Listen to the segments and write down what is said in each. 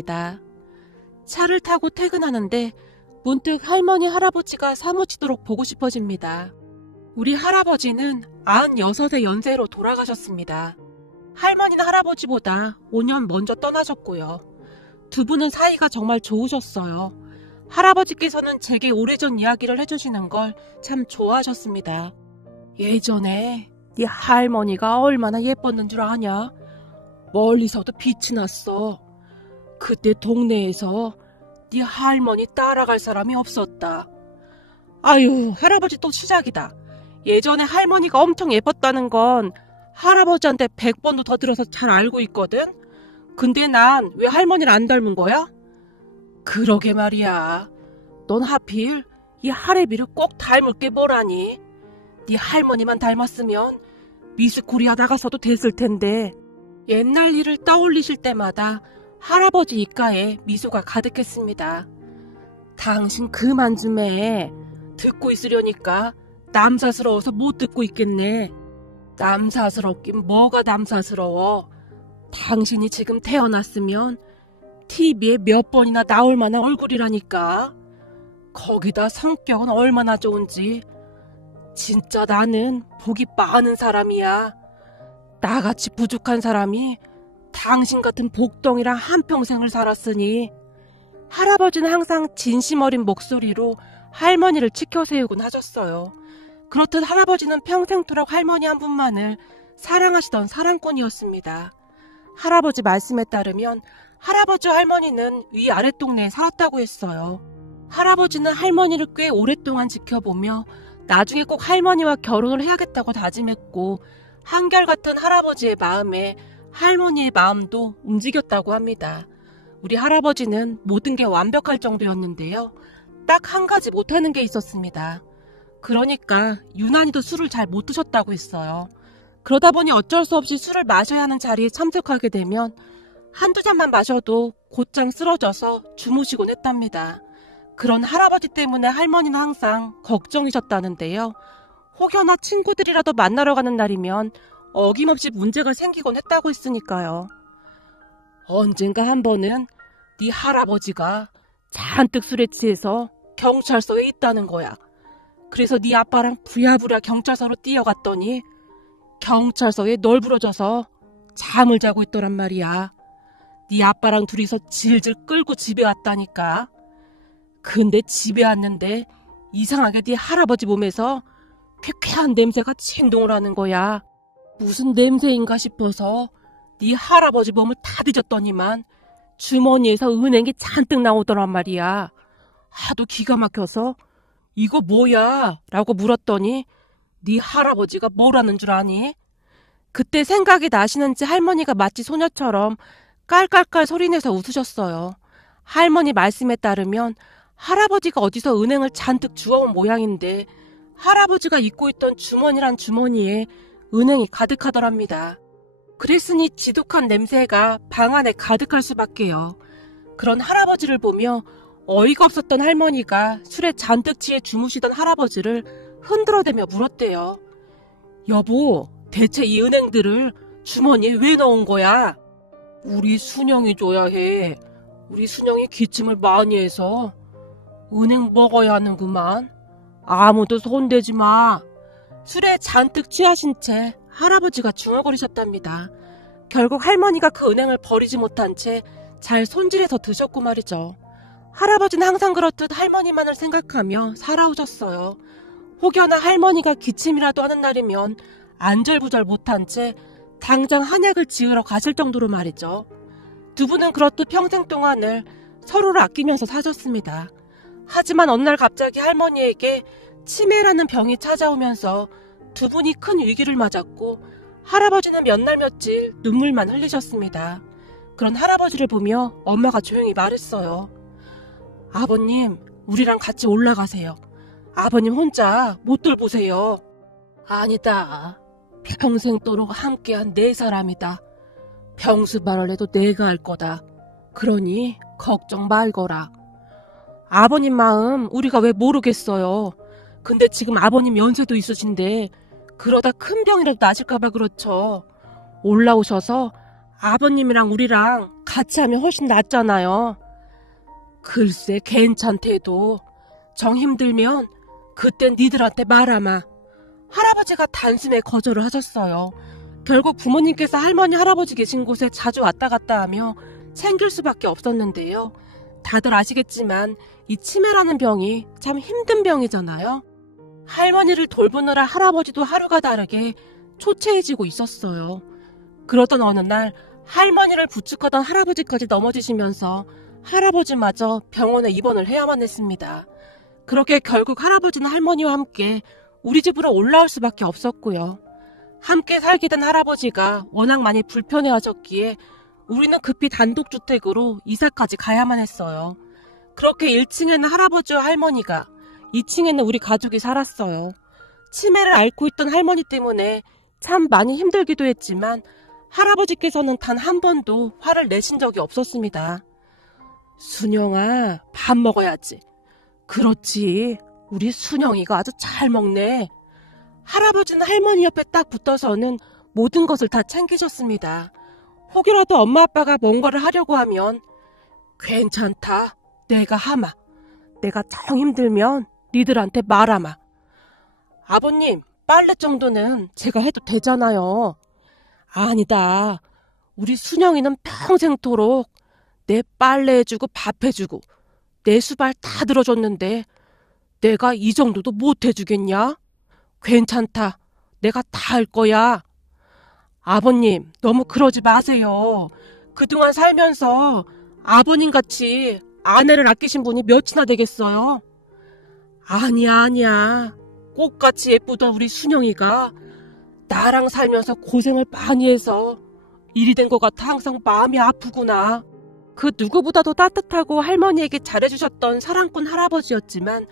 있었습니다. 차를 타고 퇴근하는데 문득 할머니 할아버지가 사무치도록 보고 싶어집니다. 우리 할아버지는 96의 연세로 돌아가셨습니다. 할머니는 할아버지보다 5년 먼저 떠나셨고요. 두 분은 사이가 정말 좋으셨어요. 할아버지께서는 제게 오래전 이야기를 해주시는 걸 참 좋아하셨습니다. 예전에 네 할머니가 얼마나 예뻤는 줄 아냐? 멀리서도 빛이 났어. 그때 동네에서 네 할머니 따라갈 사람이 없었다. 아유, 할아버지 또 시작이다. 예전에 할머니가 엄청 예뻤다는 건 할아버지한테 100번도 더 들어서 잘 알고 있거든? 근데 난 왜 할머니를 안 닮은 거야? 그러게 말이야. 넌 하필 이 할애비를 꼭 닮을 게 뭐라니? 네 할머니만 닮았으면 미스 코리아 나가서도 됐을 텐데. 옛날 일을 떠올리실 때마다 할아버지 입가에 미소가 가득했습니다. 당신 그만 좀 해. 듣고 있으려니까 남사스러워서 못 듣고 있겠네. 남사스럽긴 뭐가 남사스러워. 당신이 지금 태어났으면 TV에 몇 번이나 나올 만한 얼굴이라니까. 거기다 성격은 얼마나 좋은지. 진짜 나는 복이 많은 사람이야. 나같이 부족한 사람이 당신 같은 복덩이랑 한평생을 살았으니. 할아버지는 항상 진심 어린 목소리로 할머니를 치켜세우곤 하셨어요. 그렇듯 할아버지는 평생토록 할머니 한 분만을 사랑하시던 사랑꾼이었습니다. 할아버지 말씀에 따르면 할아버지와 할머니는 위아래 동네에 살았다고 했어요. 할아버지는 할머니를 꽤 오랫동안 지켜보며 나중에 꼭 할머니와 결혼을 해야겠다고 다짐했고, 한결같은 할아버지의 마음에 할머니의 마음도 움직였다고 합니다. 우리 할아버지는 모든 게 완벽할 정도였는데요. 딱 한 가지 못하는 게 있었습니다. 그러니까 유난히도 술을 잘 못 드셨다고 했어요. 그러다 보니 어쩔 수 없이 술을 마셔야 하는 자리에 참석하게 되면 한두 잔만 마셔도 곧장 쓰러져서 주무시곤 했답니다. 그런 할아버지 때문에 할머니는 항상 걱정이셨다는데요. 혹여나 친구들이라도 만나러 가는 날이면 어김없이 문제가 생기곤 했다고 했으니까요. 언젠가 한 번은 네 할아버지가 잔뜩 술에 취해서 경찰서에 있다는 거야. 그래서 네 아빠랑 부랴부랴 경찰서로 뛰어갔더니 경찰서에 널브러져서 잠을 자고 있더란 말이야. 네 아빠랑 둘이서 질질 끌고 집에 왔다니까. 근데 집에 왔는데 이상하게 네 할아버지 몸에서 쾌쾌한 냄새가 진동을 하는 거야. 무슨 냄새인가 싶어서 네 할아버지 몸을 다 뒤졌더니만 주머니에서 은행이 잔뜩 나오더란 말이야. 하도 기가 막혀서 이거 뭐야? 라고 물었더니 네 할아버지가 뭐라는 줄 아니? 그때 생각이 나시는지 할머니가 마치 소녀처럼 깔깔깔 소리내서 웃으셨어요. 할머니 말씀에 따르면 할아버지가 어디서 은행을 잔뜩 주워온 모양인데 할아버지가 입고 있던 주머니란 주머니에 은행이 가득하더랍니다. 그랬으니 지독한 냄새가 방 안에 가득할 수밖에요. 그런 할아버지를 보며 어이가 없었던 할머니가 술에 잔뜩 취해 주무시던 할아버지를 흔들어대며 물었대요. 여보, 대체 이 은행들을 주머니에 왜 넣은 거야? 우리 순영이 줘야 해. 우리 순영이 기침을 많이 해서. 은행 먹어야 하는구만. 아무도 손대지 마. 술에 잔뜩 취하신 채 할아버지가 중얼거리셨답니다. 결국 할머니가 그 은행을 버리지 못한 채 잘 손질해서 드셨고 말이죠. 할아버지는 항상 그렇듯 할머니만을 생각하며 살아오셨어요. 혹여나 할머니가 기침이라도 하는 날이면 안절부절 못한 채 당장 한약을 지으러 가실 정도로 말이죠. 두 분은 그렇듯 평생 동안을 서로를 아끼면서 사셨습니다. 하지만 어느 날 갑자기 할머니에게 치매라는 병이 찾아오면서 두 분이 큰 위기를 맞았고 할아버지는 몇 날 며칠 눈물만 흘리셨습니다. 그런 할아버지를 보며 엄마가 조용히 말했어요. 아버님, 우리랑 같이 올라가세요. 아버님 혼자 못 돌보세요. 아니다. 평생도록 함께한 네 사람이다. 병수발을 해도 내가 할 거다. 그러니 걱정 말거라. 아버님 마음 우리가 왜 모르겠어요. 근데 지금 아버님 연세도 있으신데 그러다 큰 병이라도 나실까봐 그렇죠. 올라오셔서 아버님이랑 우리랑 같이 하면 훨씬 낫잖아요. 글쎄 괜찮대도 정 힘들면 그땐 니들한테 말아마. 할아버지가 단숨에 거절을 하셨어요. 결국 부모님께서 할머니 할아버지 계신 곳에 자주 왔다 갔다 하며 챙길 수밖에 없었는데요. 다들 아시겠지만 이 치매라는 병이 참 힘든 병이잖아요. 할머니를 돌보느라 할아버지도 하루가 다르게 초췌해지고 있었어요. 그러던 어느 날 할머니를 부축하던 할아버지까지 넘어지시면서 할아버지마저 병원에 입원을 해야만 했습니다. 그렇게 결국 할아버지는 할머니와 함께 우리 집으로 올라올 수밖에 없었고요. 함께 살게 된 할아버지가 워낙 많이 불편해하셨기에 우리는 급히 단독주택으로 이사까지 가야만 했어요. 그렇게 1층에는 할아버지와 할머니가, 2층에는 우리 가족이 살았어요. 치매를 앓고 있던 할머니 때문에 참 많이 힘들기도 했지만 할아버지께서는 단 한 번도 화를 내신 적이 없었습니다. 순영아, 밥 먹어야지. 그렇지, 우리 순영이가 아주 잘 먹네. 할아버지는 할머니 옆에 딱 붙어서는 모든 것을 다 챙기셨습니다. 혹여라도 엄마 아빠가 뭔가를 하려고 하면 괜찮다, 내가 하마. 내가 정 힘들면 니들한테 말하마. 아버님, 빨래 정도는 제가 해도 되잖아요. 아니다, 우리 순영이는 평생토록 내 빨래 해주고 밥 해주고 내 수발 다 들어줬는데 내가 이 정도도 못 해주겠냐? 괜찮다, 내가 다 할 거야. 아버님, 너무 그러지 마세요. 그동안 살면서 아버님같이 아내를 아끼신 분이 몇이나 되겠어요? 아니야. 꽃같이 예쁘던 우리 순영이가 나랑 살면서 고생을 많이 해서 일이 된 것 같아 항상 마음이 아프구나. 그 누구보다도 따뜻하고 할머니에게 잘해주셨던 사랑꾼 할아버지였지만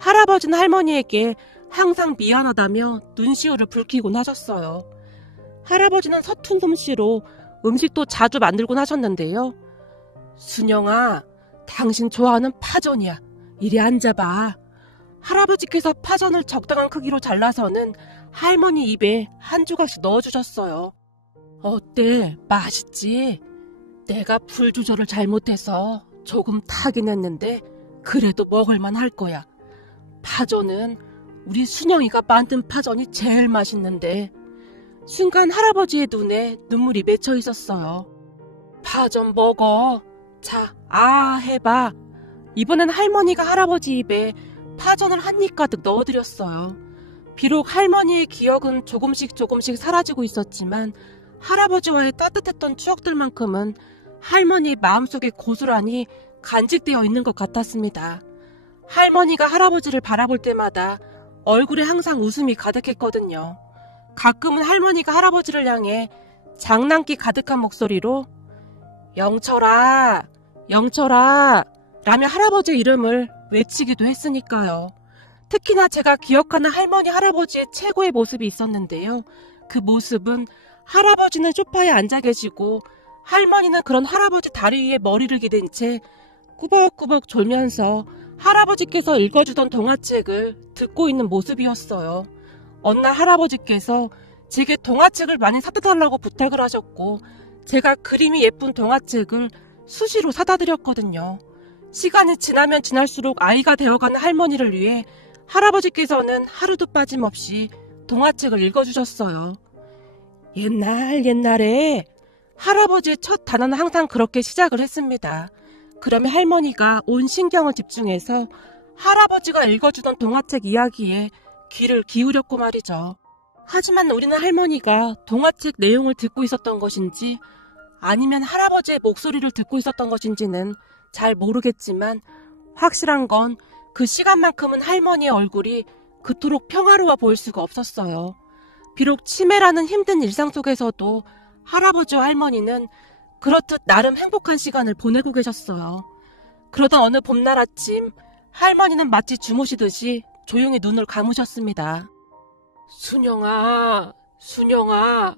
할아버지는 할머니에게 항상 미안하다며 눈시울을 붉히곤 하셨어요. 할아버지는 서툰 솜씨로 음식도 자주 만들곤 하셨는데요. 순영아, 당신 좋아하는 파전이야. 이리 앉아봐. 할아버지께서 파전을 적당한 크기로 잘라서는 할머니 입에 한 조각씩 넣어주셨어요. 어때? 맛있지? 내가 불 조절을 잘못해서 조금 타긴 했는데 그래도 먹을만 할 거야. 파전은 우리 순영이가 만든 파전이 제일 맛있는데. 순간 할아버지의 눈에 눈물이 맺혀 있었어요. 파전 먹어. 자, 해봐. 이번엔 할머니가 할아버지 입에 파전을 한 입 가득 넣어드렸어요. 비록 할머니의 기억은 조금씩 사라지고 있었지만 할아버지와의 따뜻했던 추억들만큼은 할머니의 마음속에 고스란히 간직되어 있는 것 같았습니다. 할머니가 할아버지를 바라볼 때마다 얼굴에 항상 웃음이 가득했거든요. 가끔은 할머니가 할아버지를 향해 장난기 가득한 목소리로 영철아 라며 할아버지의 이름을 외치기도 했으니까요. 특히나 제가 기억하는 할머니 할아버지의 최고의 모습이 있었는데요. 그 모습은 할아버지는 소파에 앉아 계시고 할머니는 그런 할아버지 다리 위에 머리를 기댄 채 꾸벅꾸벅 졸면서 할아버지께서 읽어주던 동화책을 듣고 있는 모습이었어요. 어느 날 할아버지께서 제게 동화책을 많이 사다 달라고 부탁을 하셨고 제가 그림이 예쁜 동화책을 수시로 사다 드렸거든요. 시간이 지나면 지날수록 아이가 되어가는 할머니를 위해 할아버지께서는 하루도 빠짐없이 동화책을 읽어주셨어요. 옛날에 할아버지의 첫 단어는 항상 그렇게 시작을 했습니다. 그러면 할머니가 온 신경을 집중해서 할아버지가 읽어주던 동화책 이야기에 귀를 기울였고 말이죠. 하지만 우리는 할머니가 동화책 내용을 듣고 있었던 것인지 아니면 할아버지의 목소리를 듣고 있었던 것인지는 잘 모르겠지만 확실한 건 그 시간만큼은 할머니의 얼굴이 그토록 평화로워 보일 수가 없었어요. 비록 치매라는 힘든 일상 속에서도 할아버지와 할머니는 그렇듯 나름 행복한 시간을 보내고 계셨어요. 그러던 어느 봄날 아침 할머니는 마치 주무시듯이 조용히 눈을 감으셨습니다. 순영아,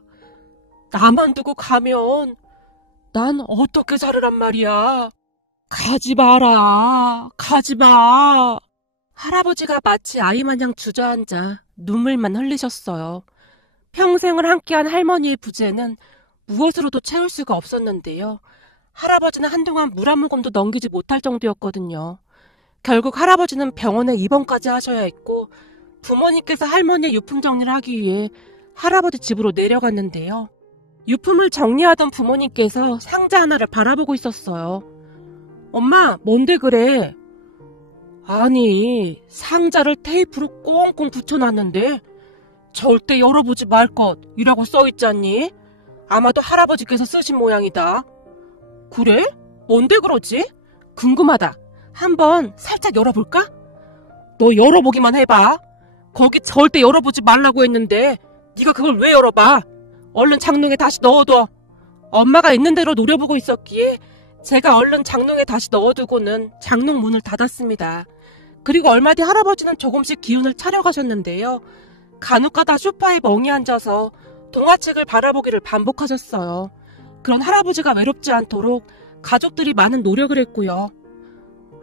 나만 두고 가면 난 어떻게 살으란 말이야. 가지 마라. 할아버지가 마치 아이마냥 주저앉아 눈물만 흘리셨어요. 평생을 함께한 할머니의 부재는 무엇으로도 채울 수가 없었는데요. 할아버지는 한동안 물 한 모금도 넘기지 못할 정도였거든요. 결국 할아버지는 병원에 입원까지 하셔야 했고 부모님께서 할머니의 유품 정리를 하기 위해 할아버지 집으로 내려갔는데요. 유품을 정리하던 부모님께서 상자 하나를 바라보고 있었어요. 엄마, 뭔데 그래? 아니, 상자를 테이프로 꽁꽁 붙여놨는데 절대 열어보지 말 것이라고 써있잖니? 아마도 할아버지께서 쓰신 모양이다. 그래? 뭔데 그러지? 궁금하다. 한번 살짝 열어볼까? 너 열어보기만 해봐. 거기 절대 열어보지 말라고 했는데 네가 그걸 왜 열어봐? 얼른 장롱에 다시 넣어둬. 엄마가 있는 대로 노려보고 있었기에 제가 얼른 장롱에 다시 넣어두고는 장롱 문을 닫았습니다. 그리고 얼마 뒤 할아버지는 조금씩 기운을 차려가셨는데요. 간혹가다 소파에 멍이 앉아서 동화책을 바라보기를 반복하셨어요. 그런 할아버지가 외롭지 않도록 가족들이 많은 노력을 했고요.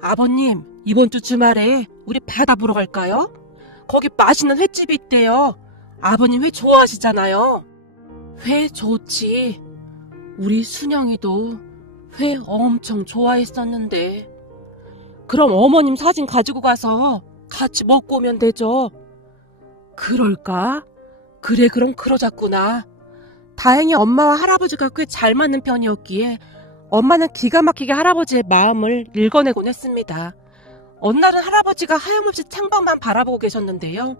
아버님, 이번 주 주말에 우리 바다 보러 갈까요? 거기 맛있는 횟집이 있대요. 아버님 회 좋아하시잖아요. 회 좋지. 우리 순영이도 회 엄청 좋아했었는데. 그럼 어머님 사진 가지고 가서 같이 먹고 오면 되죠. 그럴까? 그래, 그럼 그러자꾸나. 다행히 엄마와 할아버지가 꽤 잘 맞는 편이었기에 엄마는 기가 막히게 할아버지의 마음을 읽어내곤 했습니다. 어느 날은 할아버지가 하염없이 창밖만 바라보고 계셨는데요.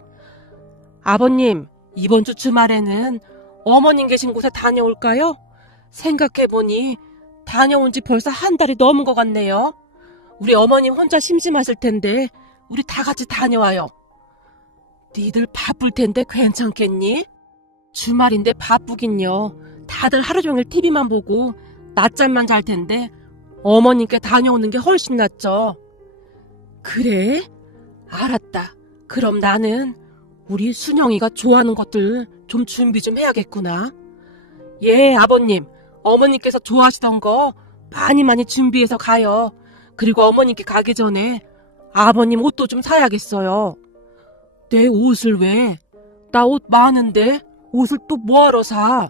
아버님, 이번 주 주말에는 어머님 계신 곳에 다녀올까요? 생각해보니 다녀온 지 벌써 한 달이 넘은 것 같네요. 우리 어머님 혼자 심심하실 텐데 우리 다 같이 다녀와요. 니들 바쁠 텐데 괜찮겠니? 주말인데 바쁘긴요. 다들 하루 종일 TV만 보고 낮잠만 잘 텐데 어머님께 다녀오는 게 훨씬 낫죠. 그래? 알았다. 그럼 나는 우리 순영이가 좋아하는 것들 좀 준비 좀 해야겠구나. 예, 아버님. 어머님께서 좋아하시던 거 많이 준비해서 가요. 그리고 어머님께 가기 전에 아버님 옷도 좀 사야겠어요. 내 옷을 왜? 나 옷 많은데 옷을 또 뭐하러 사?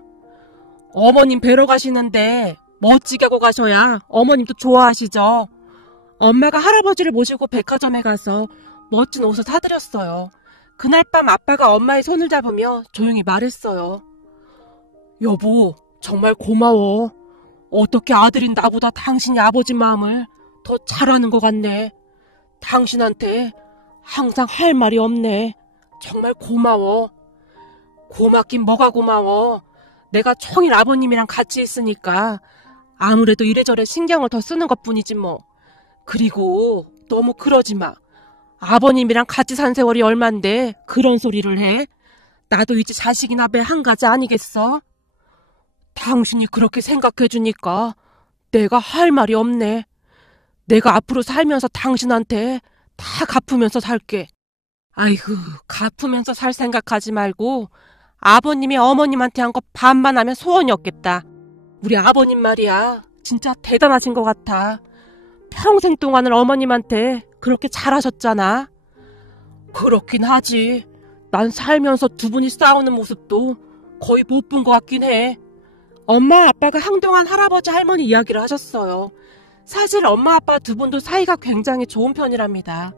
어머님 뵈러 가시는데 멋지게 하고 가셔야 어머님도 좋아하시죠. 엄마가 할아버지를 모시고 백화점에 가서 멋진 옷을 사드렸어요. 그날 밤 아빠가 엄마의 손을 잡으며 조용히 말했어요. 여보, 정말 고마워. 어떻게 아들인 나보다 당신이 아버지 마음을 더 잘하는 것 같네. 당신한테 항상 할 말이 없네. 정말 고마워. 고맙긴 뭐가 고마워. 내가 총일 아버님이랑 같이 있으니까 아무래도 이래저래 신경을 더 쓰는 것뿐이지 뭐. 그리고 너무 그러지 마. 아버님이랑 같이 산 세월이 얼만데 그런 소리를 해? 나도 이제 자식이나 배 한 가지 아니겠어? 당신이 그렇게 생각해주니까 내가 할 말이 없네. 내가 앞으로 살면서 당신한테 다 갚으면서 살게. 아이고, 갚으면서 살 생각하지 말고 아버님이 어머님한테 한 거 반반하면 소원이 없겠다. 우리 아버님 말이야, 진짜 대단하신 것 같아. 평생 동안을 어머님한테 그렇게 잘하셨잖아. 그렇긴 하지. 난 살면서 두 분이 싸우는 모습도 거의 못 본 것 같긴 해. 엄마 아빠가 한동안 할아버지 할머니 이야기를 하셨어요. 사실 엄마 아빠 두 분도 사이가 굉장히 좋은 편이랍니다.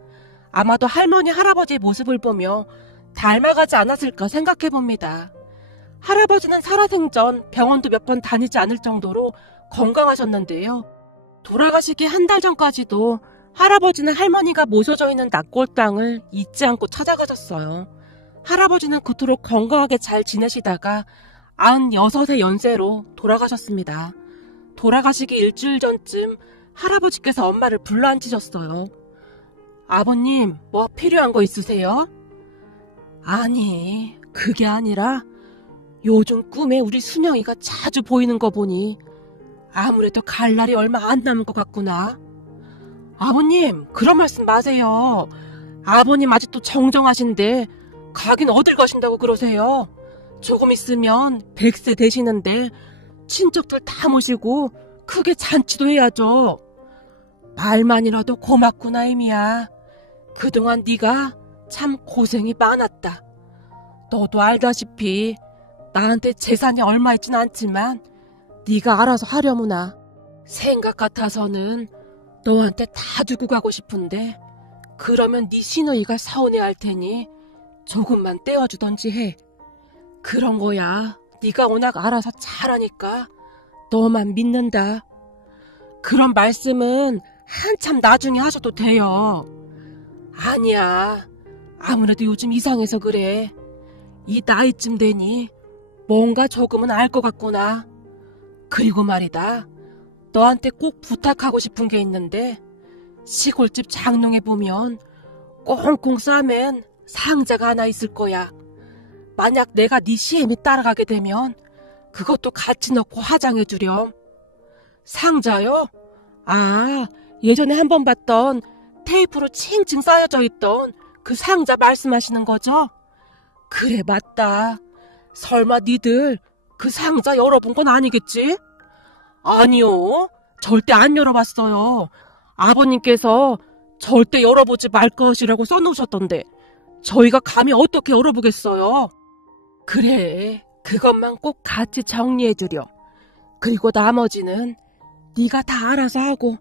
아마도 할머니 할아버지의 모습을 보며 닮아가지 않았을까 생각해봅니다. 할아버지는 살아생전 병원도 몇 번 다니지 않을 정도로 건강하셨는데요. 돌아가시기 한 달 전까지도 할아버지는 할머니가 모셔져 있는 납골 땅을 잊지 않고 찾아가셨어요. 할아버지는 그토록 건강하게 잘 지내시다가 96의 연세로 돌아가셨습니다. 돌아가시기 일주일 전쯤 할아버지께서 엄마를 불러앉히셨어요. 아버님, 뭐 필요한 거 있으세요? 아니, 그게 아니라 요즘 꿈에 우리 순영이가 자주 보이는 거 보니 아무래도 갈 날이 얼마 안 남은 것 같구나. 아버님, 그런 말씀 마세요. 아버님 아직도 정정하신데 가긴 어딜 가신다고 그러세요. 조금 있으면 100세 되시는데 친척들 다 모시고 크게 잔치도 해야죠. 말만이라도 고맙구나 이미야. 그동안 네가 참 고생이 많았다. 너도 알다시피 나한테 재산이 얼마 있진 않지만 네가 알아서 하려무나. 생각 같아서는 너한테 다 두고 가고 싶은데 그러면 네 시누이가 서운해할 테니 조금만 떼어주던지 해. 그런 거야. 네가 워낙 알아서 잘하니까 너만 믿는다. 그런 말씀은 한참 나중에 하셔도 돼요. 아니야. 아무래도 요즘 이상해서 그래. 이 나이쯤 되니 뭔가 조금은 알 것 같구나. 그리고 말이다. 너한테 꼭 부탁하고 싶은 게 있는데 시골집 장롱에 보면 꽁꽁 싸맨 상자가 하나 있을 거야. 만약 내가 네 시엠이 따라가게 되면 그것도 같이 넣고 화장해 주렴. 상자요? 아, 예전에 한번 봤던 테이프로 칭칭 쌓여져 있던 그 상자 말씀하시는 거죠? 그래, 맞다. 설마 니들 그 상자 열어본 건 아니겠지? 아니요. 절대 안 열어봤어요. 아버님께서 절대 열어보지 말 것이라고 써놓으셨던데 저희가 감히 어떻게 열어보겠어요? 그래, 그것만 꼭 같이 정리해주렴. 그리고 나머지는 네가 다 알아서 하고.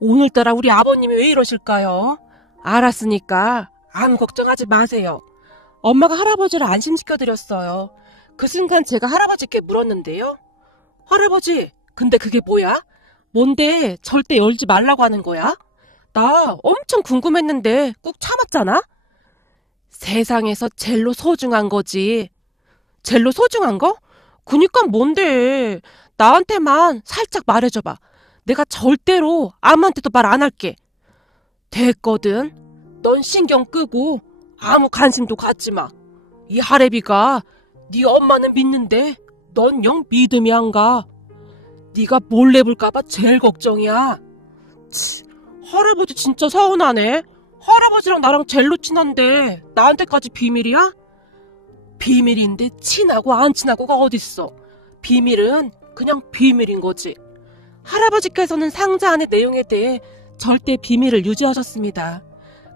오늘따라 우리 아버님이 왜 이러실까요? 알았으니까 아무 걱정하지 마세요. 엄마가 할아버지를 안심시켜드렸어요. 그 순간 제가 할아버지께 물었는데요. 할아버지, 근데 그게 뭐야? 뭔데 절대 열지 말라고 하는 거야? 나 엄청 궁금했는데 꾹 참았잖아? 세상에서 제일로 소중한 거지. 제일로 소중한 거? 그니까 뭔데? 나한테만 살짝 말해줘봐. 내가 절대로 아무한테도 말 안 할게. 됐거든. 넌 신경 끄고 아무 관심도 갖지 마. 이 하래비가 네 엄마는 믿는데 넌 영 믿음이 안 가. 네가 몰래 볼까봐 제일 걱정이야. 치, 할아버지 진짜 서운하네. 할아버지랑 나랑 젤로 친한데 나한테까지 비밀이야? 비밀인데 친하고 안 친하고가 어딨어. 비밀은 그냥 비밀인 거지. 할아버지께서는 상자 안의 내용에 대해 절대 비밀을 유지하셨습니다.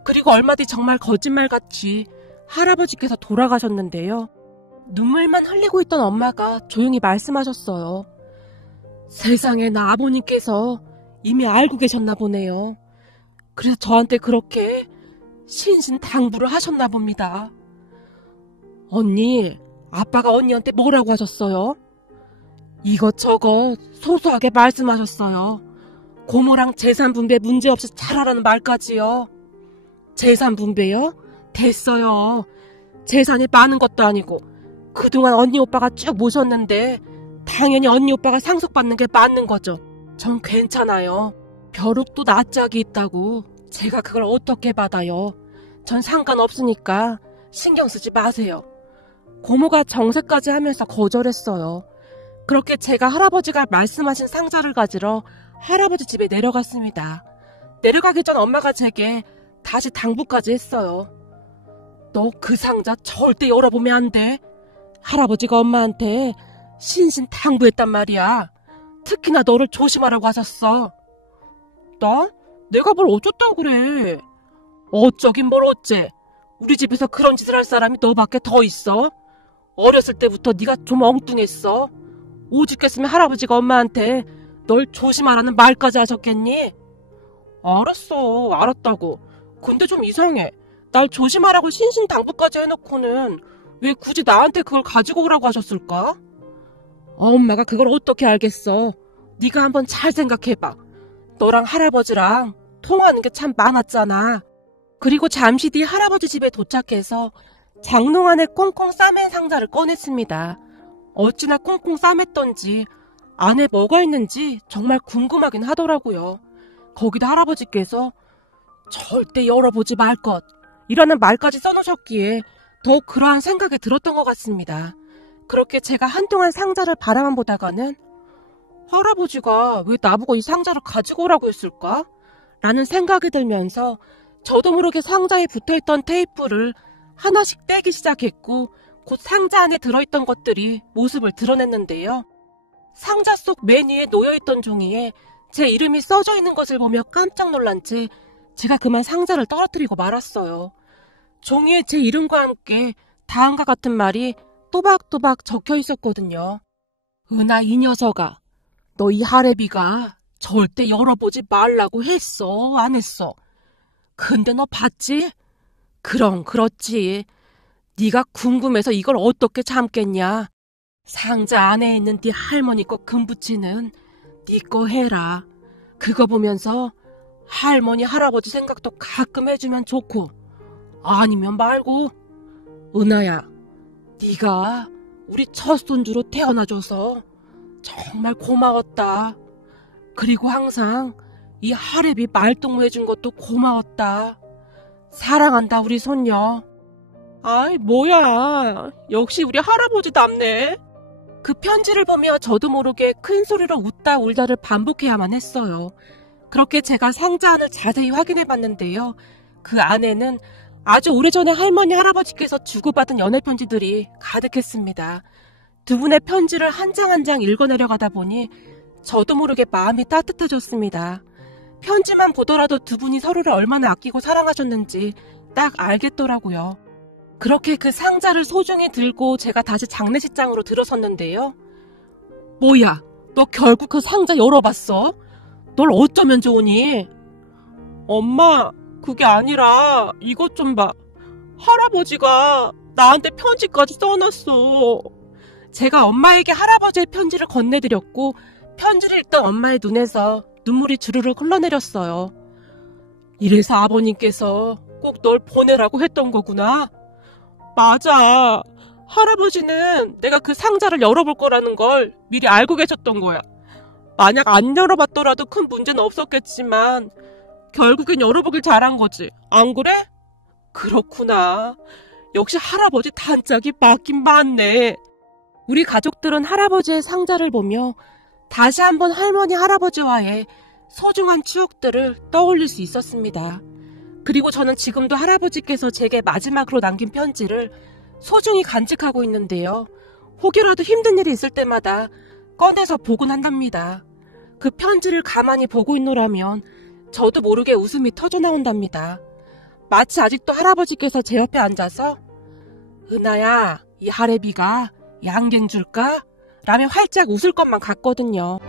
그리고 얼마 뒤 정말 거짓말같이 할아버지께서 돌아가셨는데요. 눈물만 흘리고 있던 엄마가 조용히 말씀하셨어요. 세상에, 나 아버님께서 이미 알고 계셨나 보네요. 그래서 저한테 그렇게 신신당부를 하셨나 봅니다. 언니, 아빠가 언니한테 뭐라고 하셨어요? 이것저것 소소하게 말씀하셨어요. 고모랑 재산 분배 문제없이 잘하라는 말까지요. 재산 분배요? 됐어요. 재산이 많은 것도 아니고 그동안 언니 오빠가 쭉 모셨는데 당연히 언니 오빠가 상속받는 게 맞는 거죠. 전 괜찮아요. 벼룩도 낯짝이 있다고 제가 그걸 어떻게 받아요. 전 상관없으니까 신경 쓰지 마세요. 고모가 정색까지 하면서 거절했어요. 그렇게 제가 할아버지가 말씀하신 상자를 가지러 할아버지 집에 내려갔습니다. 내려가기 전 엄마가 제게 다시 당부까지 했어요. 너 그 상자 절대 열어보면 안 돼. 할아버지가 엄마한테 신신당부했단 말이야. 특히나 너를 조심하라고 하셨어. 나? 내가 뭘 어쩌다고 그래. 어쩌긴 뭘 어째. 우리 집에서 그런 짓을 할 사람이 너밖에 더 있어. 어렸을 때부터 네가 좀 엉뚱했어. 오죽했으면 할아버지가 엄마한테 널 조심하라는 말까지 하셨겠니? 알았어, 알았다고. 근데 좀 이상해. 날 조심하라고 신신당부까지 해놓고는 왜 굳이 나한테 그걸 가지고 오라고 하셨을까? 엄마가 그걸 어떻게 알겠어. 네가 한번 잘 생각해봐. 너랑 할아버지랑 통화하는 게 참 많았잖아. 그리고 잠시 뒤 할아버지 집에 도착해서 장롱 안에 꽁꽁 싸맨 상자를 꺼냈습니다. 어찌나 꽁꽁 싸맸던지 안에 뭐가 있는지 정말 궁금하긴 하더라고요. 거기다 할아버지께서 절대 열어보지 말 것 이라는 말까지 써놓으셨기에 더욱 그러한 생각이 들었던 것 같습니다. 그렇게 제가 한동안 상자를 바라만 보다가는 할아버지가 왜 나보고 이 상자를 가지고 오라고 했을까? 라는 생각이 들면서 저도 모르게 상자에 붙어있던 테이프를 하나씩 떼기 시작했고 곧 상자 안에 들어있던 것들이 모습을 드러냈는데요. 상자 속 맨 위에 놓여있던 종이에 제 이름이 써져 있는 것을 보며 깜짝 놀란 채 제가 그만 상자를 떨어뜨리고 말았어요. 종이에 제 이름과 함께 다음과 같은 말이 또박또박 적혀 있었거든요. 은하 이 녀석아, 너 이 할애비가 절대 열어보지 말라고 했어, 안 했어? 근데 너 봤지? 그럼 그렇지. 네가 궁금해서 이걸 어떻게 참겠냐. 상자 안에 있는 네 할머니 거 금붙이는 네 거 해라. 그거 보면서 할머니 할아버지 생각도 가끔 해주면 좋고, 아니면 말고. 은하야, 네가 우리 첫 손주로 태어나줘서 정말 고마웠다. 그리고 항상 이 할애비 말동무 해준 것도 고마웠다. 사랑한다, 우리 손녀. 아이, 뭐야. 역시 우리 할아버지답네. 그 편지를 보며 저도 모르게 큰 소리로 웃다 울다를 반복해야만 했어요. 그렇게 제가 상자 안을 자세히 확인해 봤는데요. 그 안에는 아주 오래전에 할머니 할아버지께서 주고받은 연애 편지들이 가득했습니다. 두 분의 편지를 한 장 한 장 읽어내려가다 보니 저도 모르게 마음이 따뜻해졌습니다. 편지만 보더라도 두 분이 서로를 얼마나 아끼고 사랑하셨는지 딱 알겠더라고요. 그렇게 그 상자를 소중히 들고 제가 다시 장례식장으로 들어섰는데요. 뭐야, 너 결국 그 상자 열어봤어? 널 어쩌면 좋으니? 엄마, 그게 아니라 이것 좀 봐. 할아버지가 나한테 편지까지 써놨어. 제가 엄마에게 할아버지의 편지를 건네드렸고 편지를 읽던 엄마의 눈에서 눈물이 주르륵 흘러내렸어요. 이래서 아버님께서 꼭 널 보내라고 했던 거구나. 맞아. 할아버지는 내가 그 상자를 열어볼 거라는 걸 미리 알고 계셨던 거야. 만약 안 열어봤더라도 큰 문제는 없었겠지만 결국엔 열어보길 잘한 거지. 안 그래? 그렇구나. 역시 할아버지 단짝이 맞긴 맞네. 우리 가족들은 할아버지의 상자를 보며 다시 한번 할머니 할아버지와의 소중한 추억들을 떠올릴 수 있었습니다. 그리고 저는 지금도 할아버지께서 제게 마지막으로 남긴 편지를 소중히 간직하고 있는데요. 혹여라도 힘든 일이 있을 때마다 꺼내서 보곤 한답니다. 그 편지를 가만히 보고 있노라면 저도 모르게 웃음이 터져나온답니다. 마치 아직도 할아버지께서 제 옆에 앉아서 은하야, 이 할애비가 양갱 줄까? 라며 활짝 웃을 것만 같거든요.